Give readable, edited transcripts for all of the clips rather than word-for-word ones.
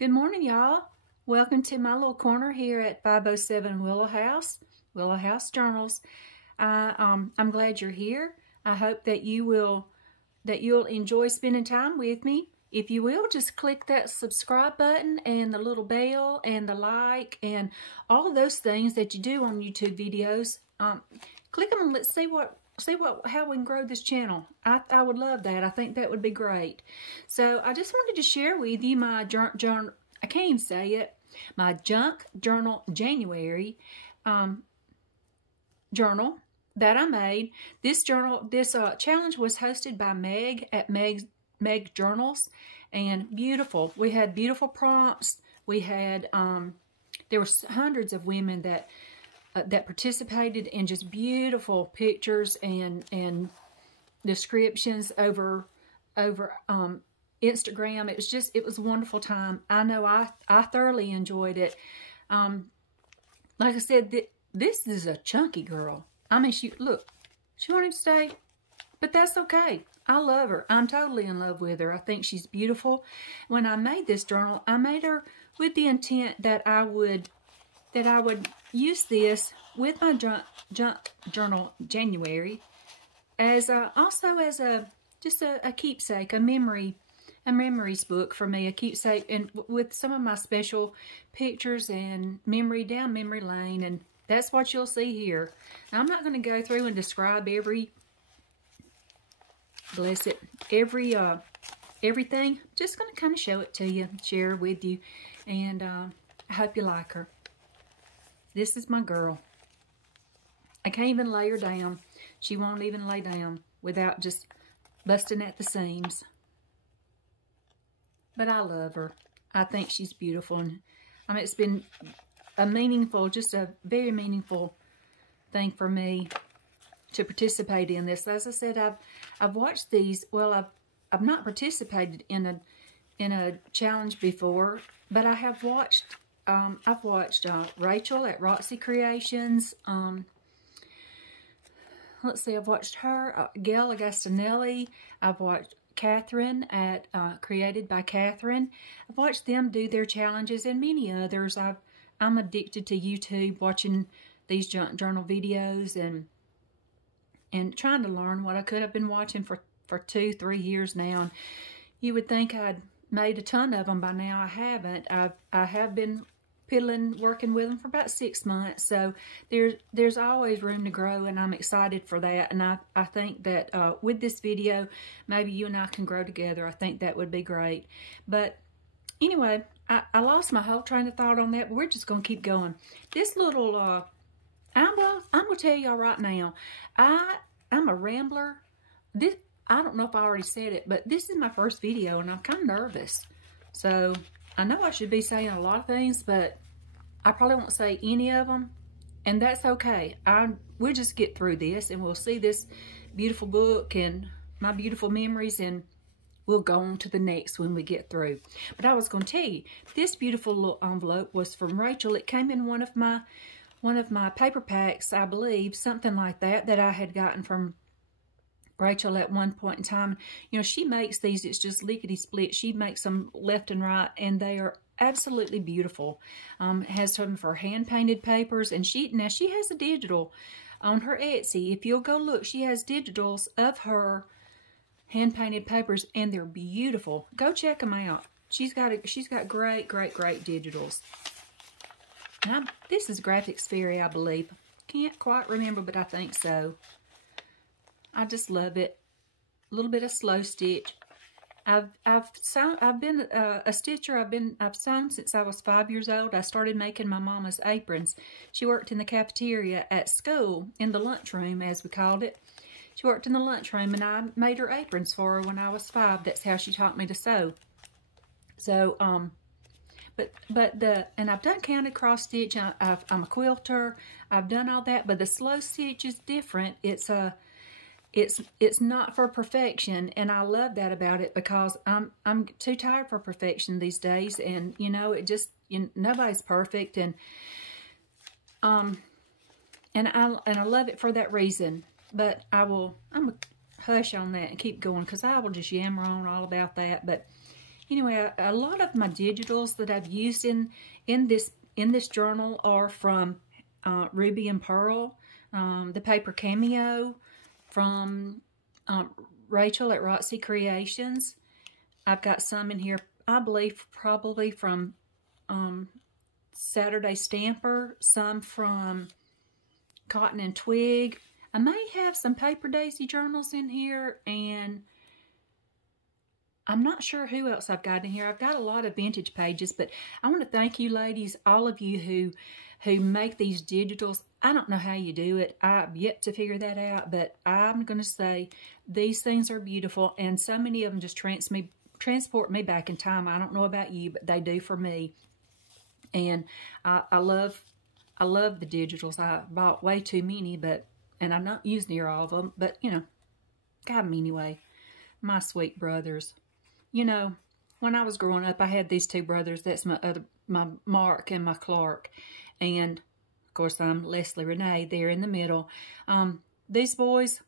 Good morning, y'all. Welcome to my little corner here at 507 Willow House Journals. I'm glad you're here. I hope that you'll enjoy spending time with me. If you will, just click that subscribe button and the little bell and the like and all of those things that you do on YouTube videos. Click them and let's see how we can grow this channel. I would love that. I think that would be great. So I just wanted to share with you my I can't even say it. My Junk Journal January journal that I made. This challenge was hosted by Meg at Meg Journals, and beautiful. We had beautiful prompts. We had there were hundreds of women that participated in just beautiful pictures and descriptions over Instagram. It was a wonderful time. I know I thoroughly enjoyed it. Like I said, this is a chunky girl. I mean, she won't even stay, but that's okay. I love her. I'm totally in love with her. I think she's beautiful. When I made this journal, I made her with the intent that I would use this with my junk journal January as also as a keepsake, a memories book for me, a keepsake, and with some of my special pictures and down memory lane, and that's what you'll see here. Now, I'm not going to go through and describe everything. Just going to kind of show it to you, share it with you, and I hope you like her. This is my girl. I can't even lay her down. She won't even lay down without just busting at the seams. But I love her. I think she's beautiful. And I mean, it's been just a very meaningful thing for me to participate in this. As I said, I've watched these. Well, I've not participated in a challenge before, but I have watched. I've watched Rachel at Roxy Creations. Let's see, I've watched her, Gail Agostinelli. I've watched Catherine at Created by Catherine. I've watched them do their challenges and many others. I'm addicted to YouTube, watching these junk journal videos and trying to learn what I could have been watching for 2-3 years now. And you would think I'd made a ton of them by now. I haven't. I have been working with them for about 6 months, so there's always room to grow, and I'm excited for that. And I think that with this video, maybe you and I can grow together. I think that would be great. But anyway, I lost my whole train of thought on that, but we're just gonna keep going. This little I'm gonna tell y'all right now, I'm a rambler. I don't know if I already said it, but this is my first video, and I'm kind of nervous. So I know I should be saying a lot of things, but I probably won't say any of them, and that's okay. We'll just get through this, and we'll see this beautiful book and my beautiful memories, and we'll go on to the next when we get through. But I was going to tell you, this beautiful little envelope was from Rachel. It came in one of my paper packs, I believe, something like that I had gotten from Rachel at one point in time. You know, she makes these, it's just lickety-split. She makes them left and right, and they are absolutely beautiful. Has some for hand-painted papers, and now she has a digital on her Etsy. If you'll go look, she has digitals of her hand-painted papers, and they're beautiful. Go check them out. She's got great digitals. Now, this is Graphics Fairy, I believe. Can't quite remember, but I think so. I just love it. A little bit of slow stitch. I've been a stitcher. I've sewn since I was 5 years old. I started making my mama's aprons. She worked in the cafeteria at school, in the lunchroom, as we called it. She worked in the lunchroom, and I made her aprons for her when I was 5. That's how she taught me to sew. So, and I've done counted cross stitch. I'm a quilter. I've done all that, but the slow stitch is different. It's not for perfection, and I love that about it, because I'm too tired for perfection these days, and you know, nobody's perfect, and I love it for that reason. But I'm gonna hush on that and keep going, because I will just yammer on all about that. But Anyway, a lot of my digitals that I've used in this journal are from Ruby and Pearl, the paper cameo from Rachel at Roxy Creations. I've got some in here, I believe, probably from Saturday Stamper, some from Cotton and Twig. I may have some Paper Daisy journals in here, and I'm not sure who else I've got in here. I've got a lot of vintage pages, but I want to thank you ladies, all of you who make these digitals. I don't know how you do it. I've yet to figure that out, but I'm going to say these things are beautiful, and so many of them just transport me back in time. I don't know about you, but they do for me. And I love the digitals. I bought way too many, and I'm not using near all of them, but you know, got them anyway. My sweet brothers. You know, when I was growing up, I had these two brothers. That's my Mark and my Clark. And, of course, I'm Leslie Renee. They're in the middle. These boys,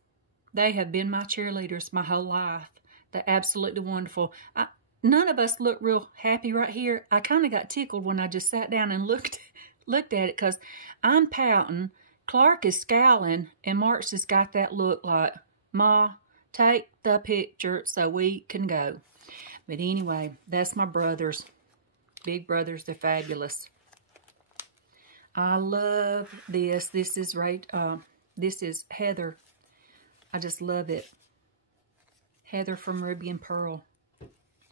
they have been my cheerleaders my whole life. They're absolutely wonderful. None of us look real happy right here. I kind of got tickled when I just sat down and looked at it, because I'm pouting, Clark is scowling, and Mark's just got that look like, Ma, take the picture so we can go. But anyway, that's my brothers. Big brothers, they're fabulous. I love this. This is Heather. I just love it. Heather from Ruby and Pearl.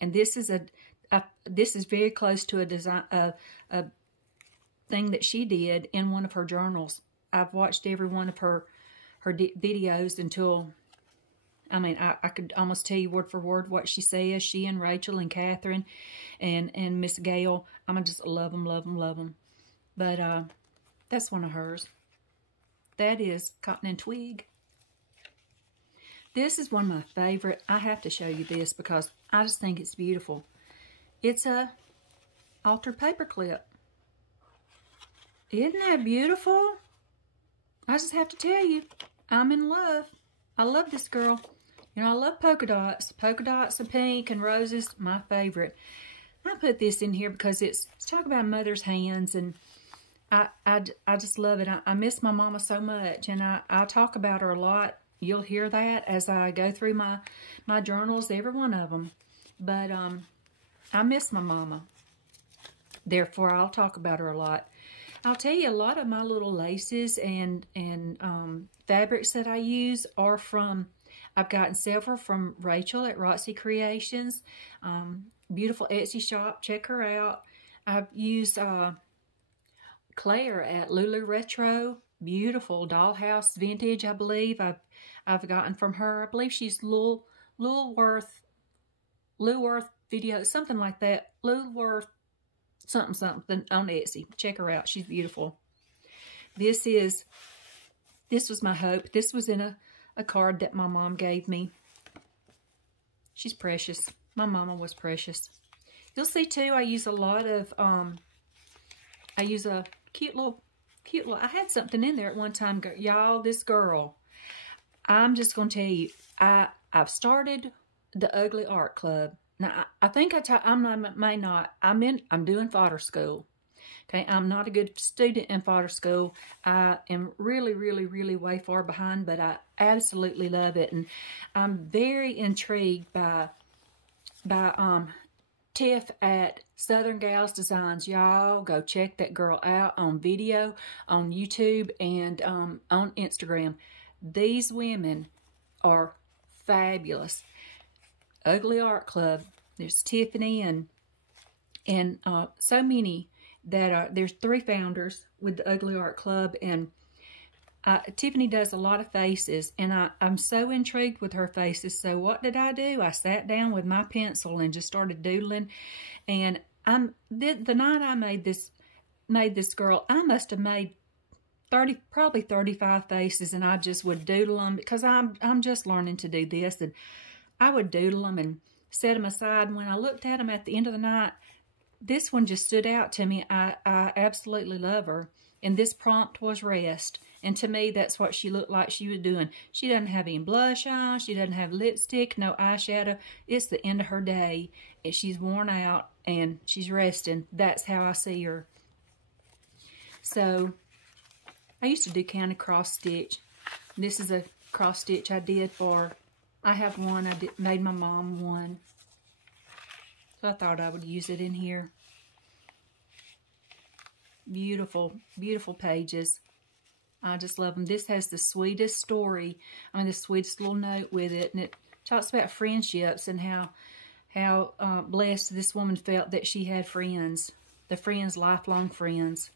And this is this is very close to a design, a thing that she did in one of her journals. I've watched every one of her videos until, I mean, I could almost tell you word for word what she says. She and Rachel and Catherine and Miss Gail. I just love them, love them, love them. But that's one of hers. That is Cotton and Twig. This is one of my favorite. I have to show you this because I just think it's beautiful. It's a altered paperclip. Isn't that beautiful? I just have to tell you, I'm in love. I love this girl. You know, I love polka dots. Polka dots and pink and roses, my favorite. I put this in here because it's talk about mother's hands, and I just love it. I miss my mama so much, and I talk about her a lot. You'll hear that as I go through my journals, every one of them. But I miss my mama. Therefore, I'll talk about her a lot. I'll tell you, a lot of my little laces and fabrics that I use are from, I've gotten several from Rachel at Roxy Creations. Beautiful Etsy shop. Check her out. I've used Claire at Lulu Retro. Beautiful dollhouse vintage, I believe. I've gotten from her. I believe she's Lulworth video, something like that. Lulworth something on Etsy. Check her out. She's beautiful. This was my hope. This was in a card that my mom gave me. She's precious. My mama was precious. You'll see too, I use a lot of I use a cute little, I had something in there at one time. Y'all, this girl, I'm just going to tell you, I've started the Ugly Art Club. Now, I think I'm doing fodder school. Okay, I'm not a good student in fodder school. I am really, really, really way far behind, but I absolutely love it. And I'm very intrigued by Tiff at Southern Gals Designs. Y'all go check that girl out on video, on YouTube, and on Instagram. These women are fabulous. Ugly Art Club. There's Tiffany and so many that are. There's 3 founders with the Ugly Art Club, and Tiffany does a lot of faces, and I'm so intrigued with her faces. So what did I do? I sat down with my pencil and just started doodling. And the night I made this girl, I must have made probably 35 faces, and I just would doodle them because I'm just learning to do this, and I would doodle them and set them aside. And when I looked at them at the end of the night, this one just stood out to me. I absolutely love her. And this prompt was rest. And to me, that's what she looked like she was doing. She doesn't have any blush on. She doesn't have lipstick, no eyeshadow. It's the end of her day. she's worn out and she's resting. That's how I see her. So I used to do kind of cross stitch. This is a cross stitch I did for, I have one, made my mom one. So I thought I would use it in here. Beautiful, beautiful pages. I just love them. This has the sweetest story. I mean, the sweetest little note with it. And it talks about friendships and how blessed this woman felt that she had friends. The friends, lifelong friends.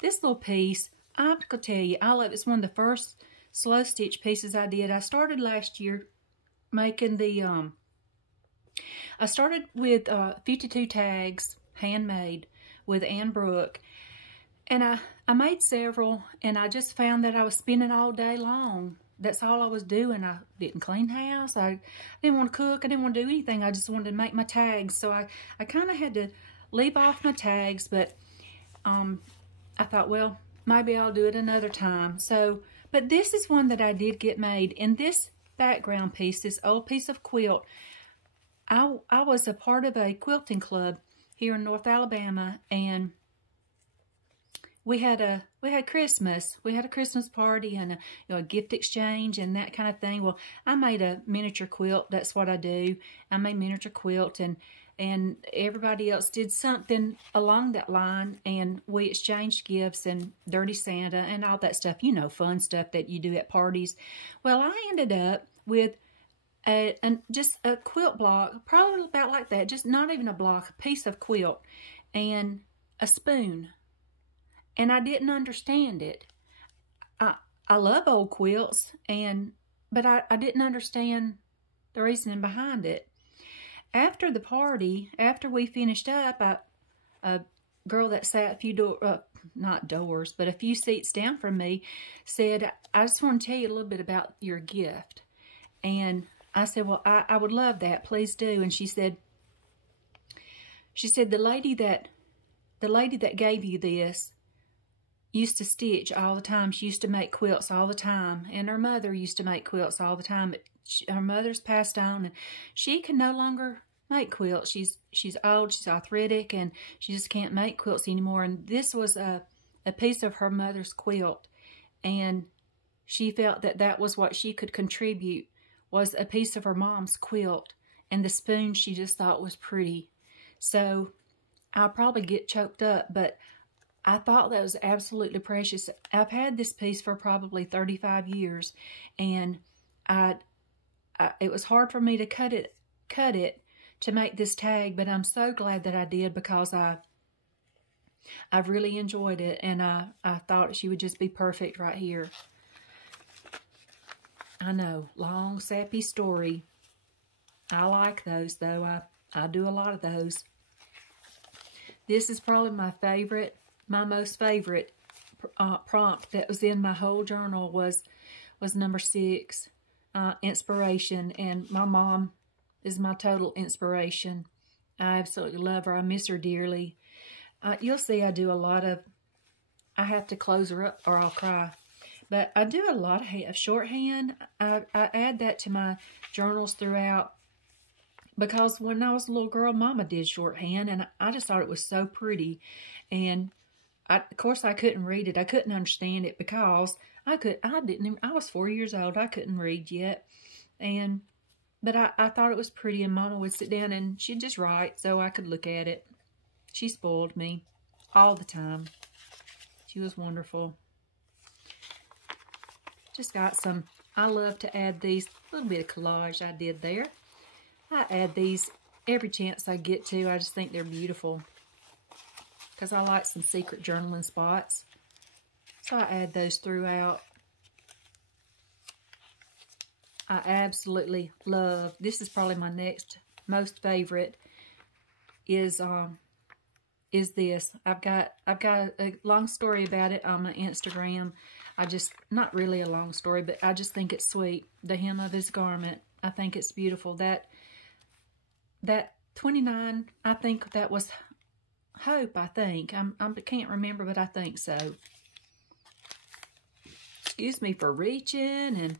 This little piece, I could tell you, I love it. It's one of the first slow stitch pieces I did. I started last year making the, I started with 52 tags, handmade, with Ann Brooke. And I made several, and I just found that I was spending all day long. That's all I was doing. I didn't clean house. I didn't want to cook. I didn't want to do anything. I just wanted to make my tags. So I kind of had to leave off my tags, but I thought, well, maybe I'll do it another time. So, but this is one that I did get made. And this background piece, this old piece of quilt, I was a part of a quilting club here in North Alabama, and we had Christmas. We had a Christmas party and a gift exchange and that kind of thing. Well, I made a miniature quilt. That's what I do. I made miniature quilt, and everybody else did something along that line, and we exchanged gifts and Dirty Santa and all that stuff. You know, fun stuff that you do at parties. Well, I ended up with just a quilt block, probably about like that, just not even a block, a piece of quilt, and a spoon. And I didn't understand it. I love old quilts, but I didn't understand the reasoning behind it. After the party, after we finished up, a girl that sat a few not doors, but a few seats down from me said, I just want to tell you a little bit about your gift. And I said, well, I would love that. Please do. And she said, the lady that gave you this used to stitch all the time. She used to make quilts all the time. And her mother used to make quilts all the time. But her mother's passed on, and she can no longer make quilts. She's old, she's arthritic, and she just can't make quilts anymore. And this was a piece of her mother's quilt. And she felt that was what she could contribute, was a piece of her mom's quilt. And the spoon she just thought was pretty. So I'll probably get choked up, but I thought that was absolutely precious. I've had this piece for probably 35 years, and it was hard for me to cut it to make this tag, but I'm so glad that I did, because I've really enjoyed it, and I thought she would just be perfect right here. I know, long, sappy story. I like those, though. I do a lot of those. This is probably my most favorite prompt that was in my whole journal was number 6, inspiration. And my mom is my total inspiration. I absolutely love her. I miss her dearly. You'll see I do a lot of, I have to close her up or I'll cry. But I do a lot of shorthand. I add that to my journals throughout, because when I was a little girl, Mama did shorthand, and I just thought it was so pretty. And of course, I couldn't read it. I couldn't understand it, because I was 4 years old. I couldn't read yet. But I thought it was pretty, and Mama would sit down and she'd just write so I could look at it. She spoiled me all the time. She was wonderful. Just got some, I love to add these, a little bit of collage I did there. I add these every chance I get to. I just think they're beautiful, because I like some secret journaling spots. So I add those throughout. I absolutely love, this is probably my next most favorite, is this. I've got a long story about it on my Instagram. Not really a long story, but I just think it's sweet. The hem of his garment. I think it's beautiful. That 29, I think that was Hope, I think. I can't remember, but I think so. Excuse me for reaching, and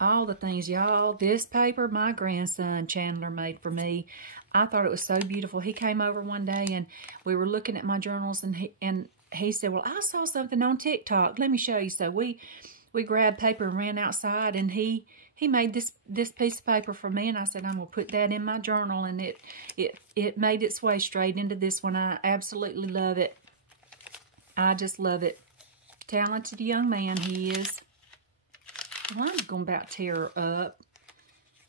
all the things, y'all. This paper my grandson Chandler made for me. I thought it was so beautiful. He came over one day and we were looking at my journals, and he said, well, I saw something on TikTok. Let me show you. So we grabbed paper and ran outside, and he made this piece of paper for me, and I said, I'm going to put that in my journal, and it made its way straight into this one. I absolutely love it. I just love it. Talented young man he is. Well, I'm going to about tear her up.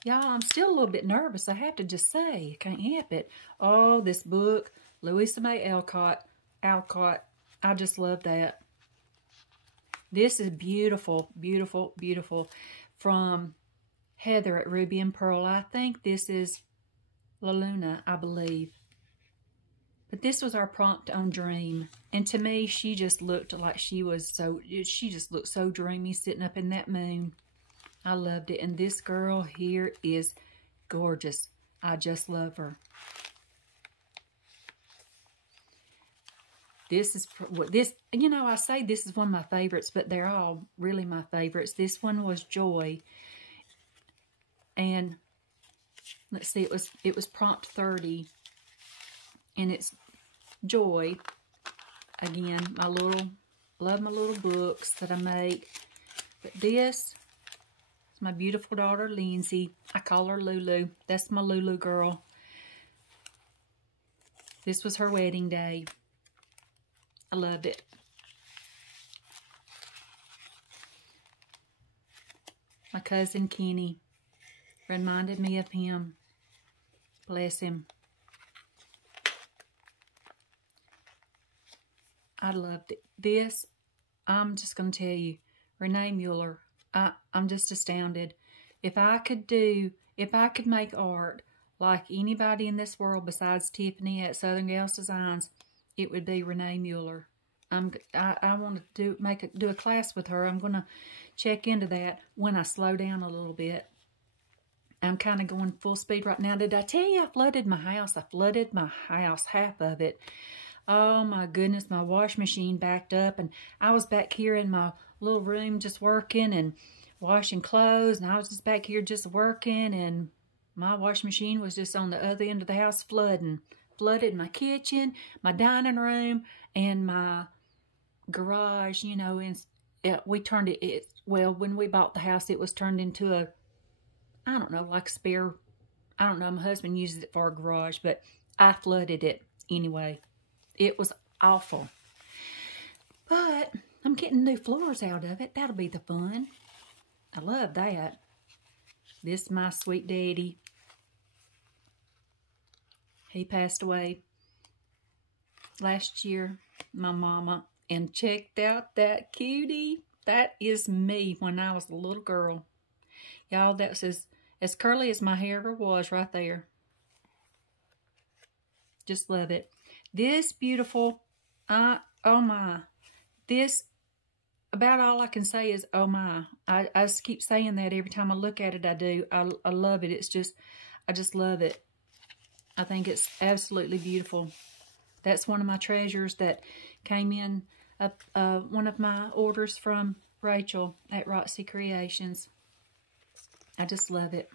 Y'all, I'm still a little bit nervous, I have to just say. I can't help it. Oh, this book, Louisa May Alcott. I just love that. This is beautiful, beautiful, beautiful. From Heather at Ruby and Pearl. I think this is La Luna, I believe. But this was our prompt on Dream. And to me, she just looked like she just looked so dreamy sitting up in that moon. I loved it. And this girl here is gorgeous. I just love her. This is what this, you know, I say this is one of my favorites, but they're all really my favorites. This one was Joy. And let's see, it was prompt 30. And it's Joy. Again, love my little books that I make. But this is my beautiful daughter, Lindsay. I call her Lulu. That's my Lulu girl. This was her wedding day. I loved it. My cousin Kenny reminded me of him. Bless him. I loved it. This, I'm just going to tell you, Renee Mueller, I'm just astounded. If I could make art like anybody in this world besides Tiffany at Southern Gals Designs, it would be Renee Mueller. I want to do a class with her. I'm going to check into that when I slow down a little bit. I'm kind of going full speed right now. Did I tell you I flooded my house? I flooded my house, half of it. Oh my goodness, my wash machine backed up, and I was back here in my little room just working and washing clothes, and I was just back here just working, and my wash machine was just on the other end of the house flooding. Flooded my kitchen, my dining room, and my garage, you know. And we turned it, well, when we bought the house, it was turned into a, I don't know, like a spare, I don't know, my husband uses it for a garage, but I flooded it anyway. It was awful. But I'm getting new floors out of it. That'll be the fun. I love that. This is my sweet daddy. He passed away last year, my mama. And checked out that cutie. That is me when I was a little girl. Y'all, that's as curly as my hair ever was right there. Just love it. This beautiful, oh my. This, about all I can say is, oh my. I just keep saying that every time I look at it, I do. I love it. It's just, I just love it. I think it's absolutely beautiful. That's one of my treasures that came in one of my orders from Rachel at Roxy Creations. I just love it.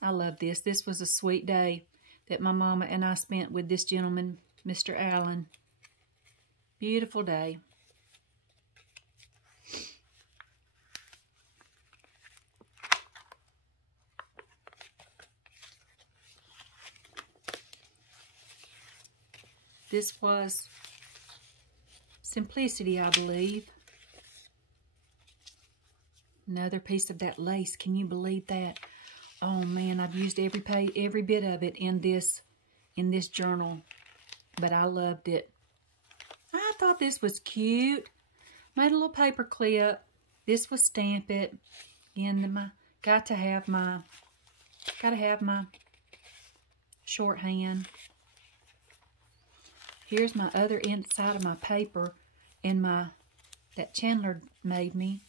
I love this. This was a sweet day that my mama and I spent with this gentleman, Mr. Allen. Beautiful day. This was Simplicity, I believe. Another piece of that lace. Can you believe that? Oh man, I've used every bit of it in this journal, but I loved it. I thought this was cute. Made a little paper clip. This was Stamp It. Again, gotta have my shorthand. Here's my other inside of my paper and that Chandler made me.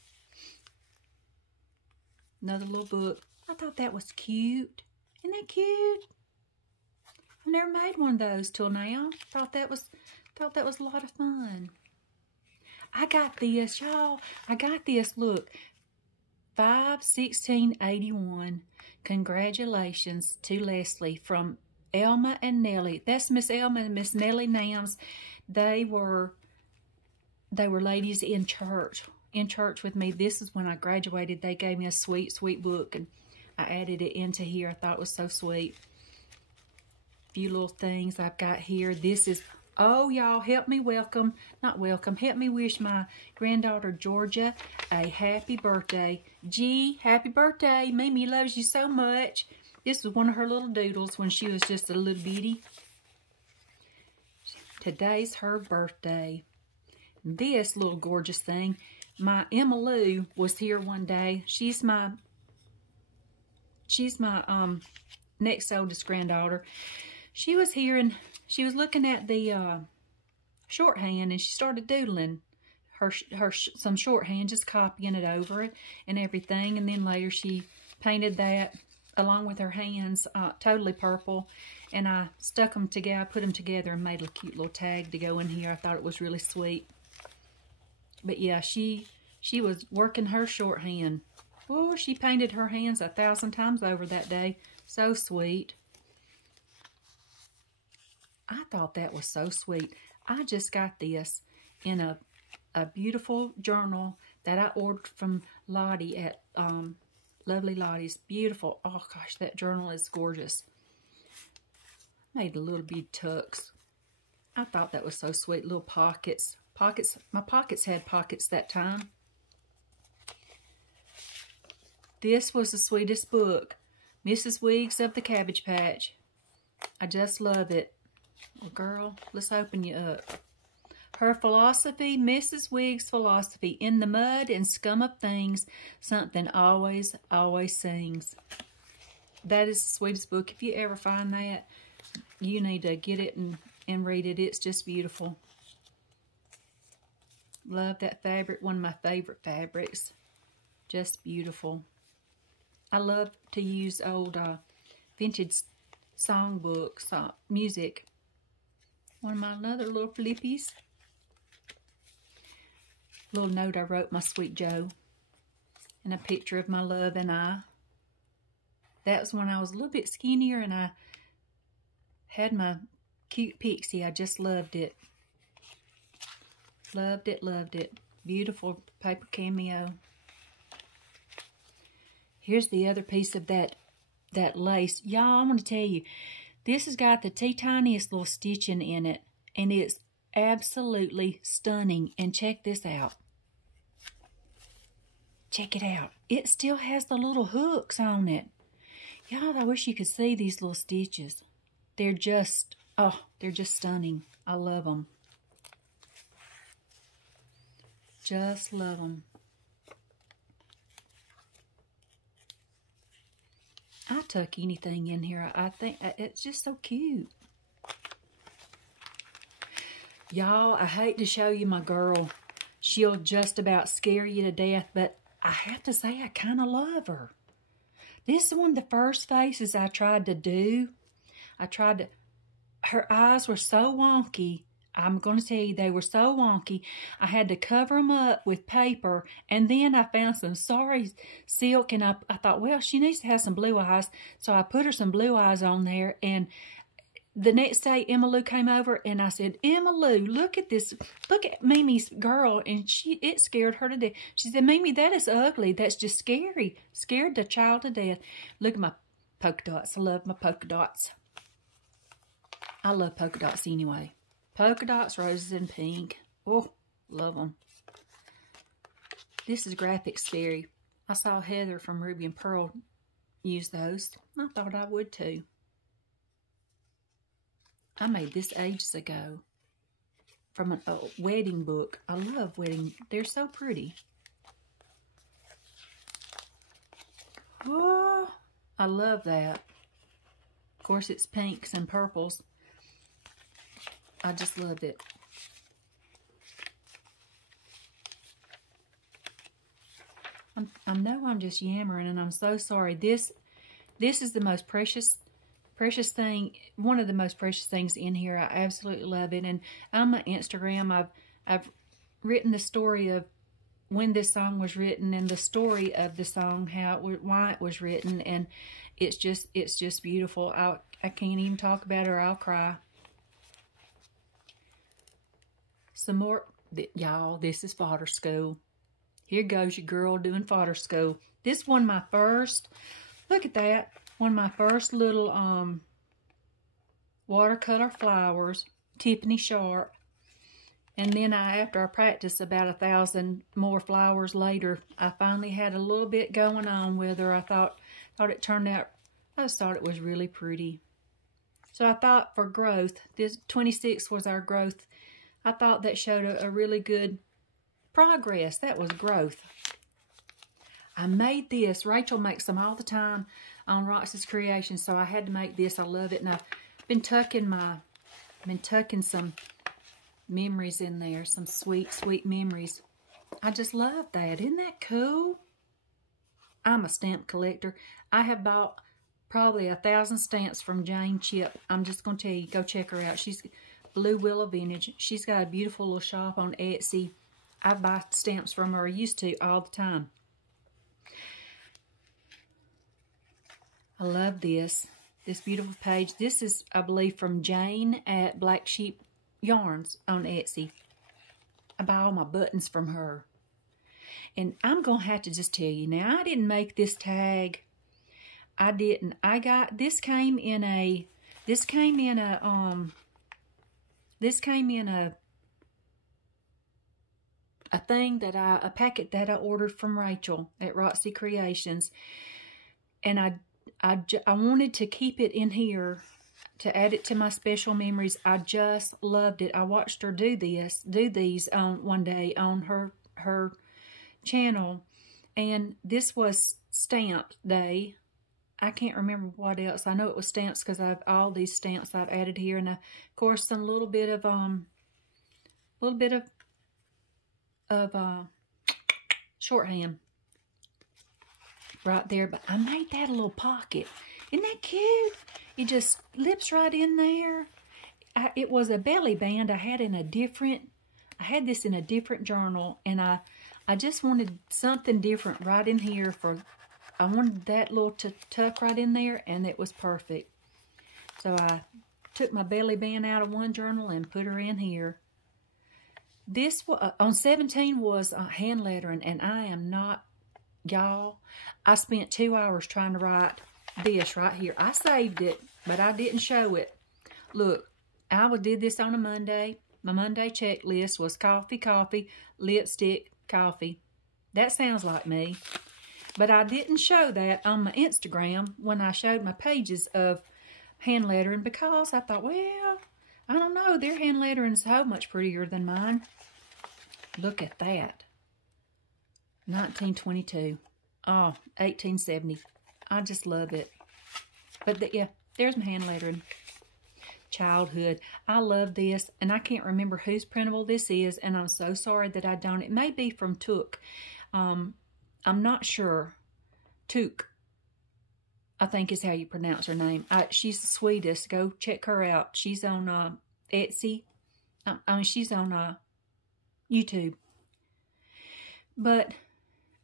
Another little book. I thought that was cute. Isn't that cute? I've never made one of those till now. Thought that was a lot of fun. I got this, y'all. I got this. Look, 5/16/81. Congratulations to Leslie from Elma and Nellie. That's Miss Elma and Miss Nellie Nams. They were ladies in church with me. This is when I graduated. They gave me a sweet, sweet book, and I added it into here. I thought it was so sweet. A few little things I've got here. This is, oh, y'all, help me help me wish my granddaughter Georgia a happy birthday. G, happy birthday. Mimi loves you so much. This was one of her little doodles when she was just a little bitty. Today's her birthday. This little gorgeous thing, my Emma Lou was here one day. She's my next oldest granddaughter. She was here and she was looking at the shorthand, and she started doodling some shorthand, just copying it over it and everything. And then later she painted that along with her hands, totally purple. And I stuck them together, I put them together and made a cute little tag to go in here. I thought it was really sweet. But yeah, she was working her shorthand. Oh, she painted her hands 1,000 times over that day. So sweet. I thought that was so sweet. I just got this in a beautiful journal that I ordered from Lottie at Lovely Lottie's. Beautiful. Oh gosh, that journal is gorgeous. Made a little bead tucks. I thought that was so sweet. Little pockets. My pockets had pockets that time. This was the sweetest book. Mrs. Wiggs of the Cabbage Patch. I just love it. Well, girl, let's open you up. Her philosophy, Mrs. Wiggs' philosophy. In the mud and scum of things, something always, always sings. That is the sweetest book. If you ever find that, you need to get it and read it. It's just beautiful. Love that fabric. One of my favorite fabrics. Just beautiful. I love to use old vintage songbooks, music. One of my other little flippies. Little note I wrote my sweet Joe. And a picture of my love and I. That was when I was a little bit skinnier and I had my cute pixie. I just loved it. Loved it, loved it. Beautiful paper cameo. Here's the other piece of that lace. Y'all, I'm going to tell you, this has got the tiniest little stitching in it, and it's absolutely stunning. And check this out. Check it out. It still has the little hooks on it. Y'all, I wish you could see these little stitches. They're just, oh, they're just stunning. I love them. Just love them. I tuck anything in here. I think it's just so cute. Y'all, I hate to show you my girl. She'll just about scare you to death, but I have to say I kind of love her. This is one of the first faces I tried to do. Her eyes were so wonky. I'm going to tell you, they were so wonky. I had to cover them up with paper, and then I found some sorry silk, and I thought, well, she needs to have some blue eyes, so I put her some blue eyes on there, and the next day, Emma Lou came over, and I said, Emma Lou, look at this. Look at Mimi's girl, and it scared her to death. She said, Mimi, that is ugly. That's just scary. Scared the child to death. Look at my polka dots. I love my polka dots. I love polka dots anyway. Polka dots, roses, and pink. Oh, love them. This is Graphics Fairy. I saw Heather from Ruby and Pearl use those. I thought I would too. I made this ages ago from a wedding book. I love wedding. They're so pretty. Oh, I love that. Of course, it's pinks and purples. I just love it. I know I'm just yammering, and I'm so sorry. This is the most precious thing, one of the most precious things in here. I absolutely love it. And on my Instagram, I've written the story of when this song was written and the story of the song, why it was written, and it's just beautiful. I can't even talk about it or I'll cry. Some more, y'all, this is fodder school. Here goes your girl doing fodder school. This one my first, look at that, one of my first little watercolor flowers, Tiffany Sharp. And then after I practiced about 1,000 more flowers later, I finally had a little bit going on with her. I thought it turned out, I just thought it was really pretty. So I thought for growth, this 26 was our growth. I thought that showed a really good progress. That was growth. I made this. Rachel makes them all the time on Roxy's Creations, so I had to make this. I love it, and I've been tucking some memories in there, some sweet, sweet memories. I just love that. Isn't that cool? I'm a stamp collector. I have bought probably 1,000 stamps from Jane Chip. I'm just going to tell you, go check her out. She's Blue Willow Vintage. She's got a beautiful little shop on Etsy. I buy stamps from her, used to, all the time. I love this beautiful page. This is, I believe, from Jane at Black Sheep Yarns on Etsy. I buy all my buttons from her. And I'm going to have to just tell you, now, I didn't make this tag. I didn't. I got, this came in a thing that a packet that I ordered from Rachel at Roxy Creations. And I wanted to keep it in here to add it to my special memories. I just loved it. I watched her do these one day on her channel, and this was stamp day. I can't remember what else. I know it was stamps because I have all these stamps I've added here, and of course some little bit of shorthand right there. But I made that a little pocket. Isn't that cute? It just slips right in there. It was a belly band I had in a different, I had this in a different journal, and I just wanted something different right in here I wanted that little tuck right in there, and it was perfect. So I took my belly band out of one journal and put her in here. This on 17 was hand lettering, and I am not, y'all, I spent 2 hours trying to write this right here. I saved it, but I didn't show it. Look, I did this on a Monday. My Monday checklist was coffee, coffee, lipstick, coffee. That sounds like me. But I didn't show that on my Instagram when I showed my pages of hand lettering, because I thought, well, I don't know, their hand lettering is so much prettier than mine. Look at that. 1922. Oh, 1870. I just love it. But yeah, there's my hand lettering. Childhood. I love this, and I can't remember whose printable this is, and I'm so sorry that I don't. It may be from Took. I'm not sure. Took, I think is how you pronounce her name. She's the sweetest. Go check her out. She's on Etsy. She's on YouTube. But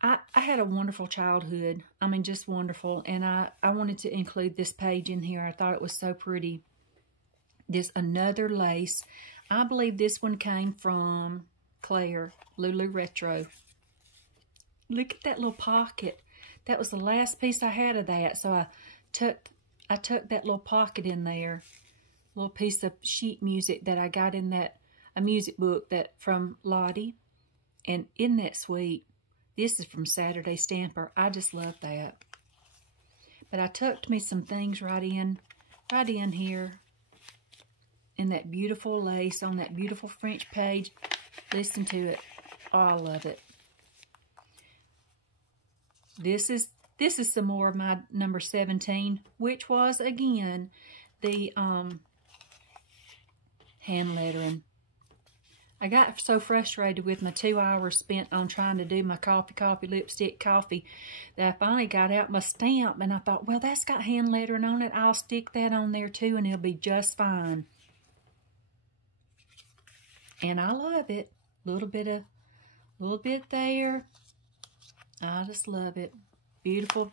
I had a wonderful childhood. I mean, just wonderful. And I wanted to include this page in here. I thought it was so pretty. This another lace. I believe this one came from Claire, Lulu Retro. Look at that little pocket. That was the last piece I had of that. So I tucked that little pocket in there. Little piece of sheet music that I got in a music book that from Lottie. And isn't that sweet? This is from Saturday Stamper. I just love that. But I tucked me some things right in here. In that beautiful lace on that beautiful French page. Listen to it. Oh, I love it. This is some more of my number 17, which was again the hand lettering. I got so frustrated with my 2 hours spent on trying to do my coffee, lipstick, coffee, that I finally got out my stamp, and I thought, well, that's got hand lettering on it. I'll stick that on there too, and it'll be just fine. And I love it. little bit there. I just love it. Beautiful,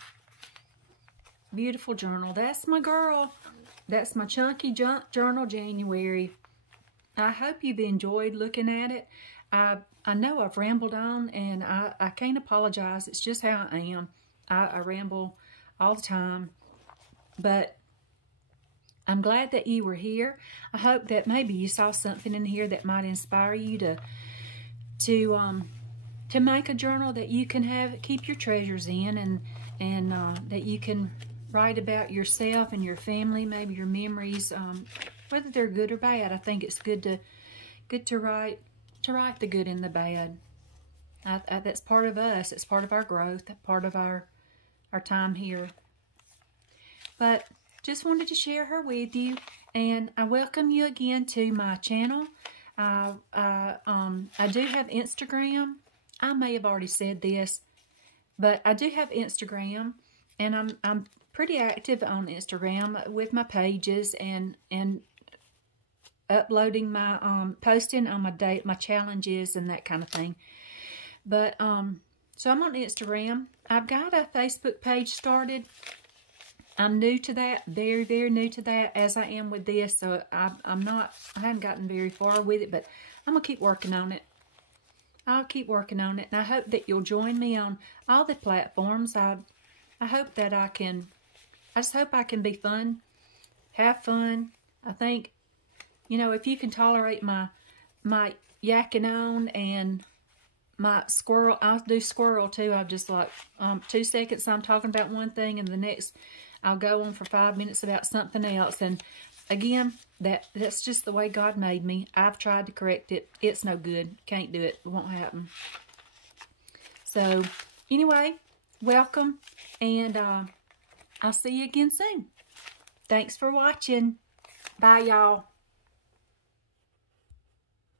beautiful journal. That's my girl. That's my chunky journal January. I hope you've enjoyed looking at it. I know I've rambled on, and I can't apologize. It's just how I am. I ramble all the time. But I'm glad that you were here. I hope that maybe you saw something in here that might inspire you to make a journal that you can keep your treasures in, and that you can write about yourself and your family, maybe your memories, whether they're good or bad. I think it's good to write the good and the bad. That's part of us. It's part of our growth, part of our time here. But just wanted to share her with you, and I welcome you again to my channel. I do have Instagram. I may have already said this, but I do have Instagram, and I'm pretty active on Instagram with my pages and uploading my posting on my challenges and that kind of thing. But so I'm on Instagram. I've got a Facebook page started. I'm new to that, very, very new to that, as I am with this. So I haven't gotten very far with it, but I'm gonna keep working on it. I'll keep working on it, and I hope that you'll join me on all the platforms. I hope that I just hope I can be fun, have fun. I think, you know, if you can tolerate my yakking on and my squirrel, I'll do squirrel too. I'm just like 2 seconds I'm talking about one thing, and the next I'll go on for 5 minutes about something else. And again, that's just the way God made me. I've tried to correct it. It's no good. Can't do it. It won't happen. So anyway, welcome, and I'll see you again soon. Thanks for watching. Bye, y'all.